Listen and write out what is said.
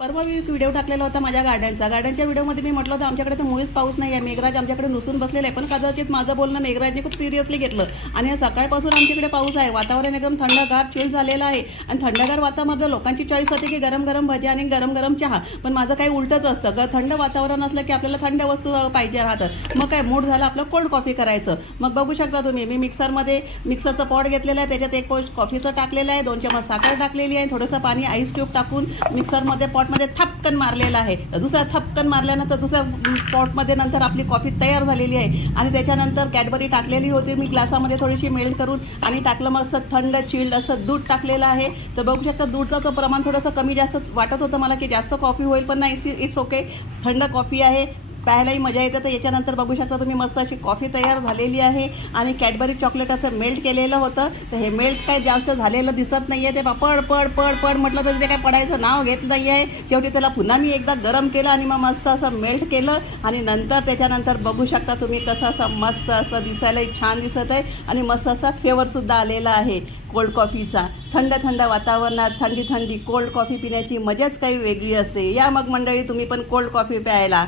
परवा मी व्हिडिओ टाकलेला होता माझ्या गार्डनच्या व्हिडिओमध्ये मी म्हटलं होतं आमच्याकडे तर मुळीच पाऊस नाही आहे, मेघराज आमच्याकडे नुसून बसलेला आहे. पण कदाचित माझं बोलणं मेघराजने खूप सिरियसली घेतलं आणि सकाळपासून आमच्याकडे पाऊस आहे. वातावरण एकदम थंडगार चिल झालेलं आहे आणि थंडगार वातावरणामध्ये लोकांची चॉईस होते की गरम गरम भजी आणि गरम गरम चहा. पण माझं काही उलटच असतं, थंड वातावरण असलं की आपल्याला थंड वस्तू पाहिजे राहतं. मग काय मूड झालं आपलं कोल्ड कॉफी करायचं. मग बघू शकता तुम्ही, मी मिक्सरचं पॉट घेतलेलं आहे, त्याच्यात 1 पॉट कॉफीचं टाकलेलं आहे, 2 चमच साखर टाकलेली आहे, थोडंसं पाणी आईस ट्यूब टाकून मिक्सरमध्ये पॉटमध्ये थपकन मारलेला आहे. दुसरा थपकन मारल्यानंतर दुसऱ्या पॉटमध्ये नंतर आपली कॉफी तयार झालेली आहे. आणि त्याच्यानंतर कॅडबरी टाकलेली होती मी ग्लासामध्ये थोडीशी मेल्ट करून आणि टाकलं. मग असं थंड चिल्ड असं दूध टाकलेलं आहे. तर बघू शकता दूधचं तो प्रमाण थोडंसं कमी जास्त वाटत होतं मला की जास्त कॉफी होईल, पण नाही, इट्स ओके. थंड कॉफी आहे, प्यायलाही मजा येते. तर याच्यानंतर बघू शकता तुम्ही मस्त अशी कॉफी तयार झालेली आहे. आणि कॅडबरी चॉकलेट असं मेल्ट केलेलं होतं. तर हे मेल्ट काय जास्त झालेलं दिसत नाही आहे, ते पड पड पड पड म्हटलं तर ते काय पडायचं नाव घेत नाही आहे. शेवटी त्याला पुन्हा मी एकदा गरम केलं आणि मग मस्त असं मेल्ट केलं. आणि नंतर त्याच्यानंतर बघू शकता तुम्ही कसं असं मस्त असं दिसायलाही छान दिसत आहे आणि मस्त असा फ्लेवरसुद्धा आलेला आहे कोल्ड कॉफीचा. थंड थंड वातावरणात थंडी थंडी कोल्ड कॉफी पिण्याची मजाच काही वेगळी असते. या मग मंडळी तुम्ही पण कोल्ड कॉफी प्यायला.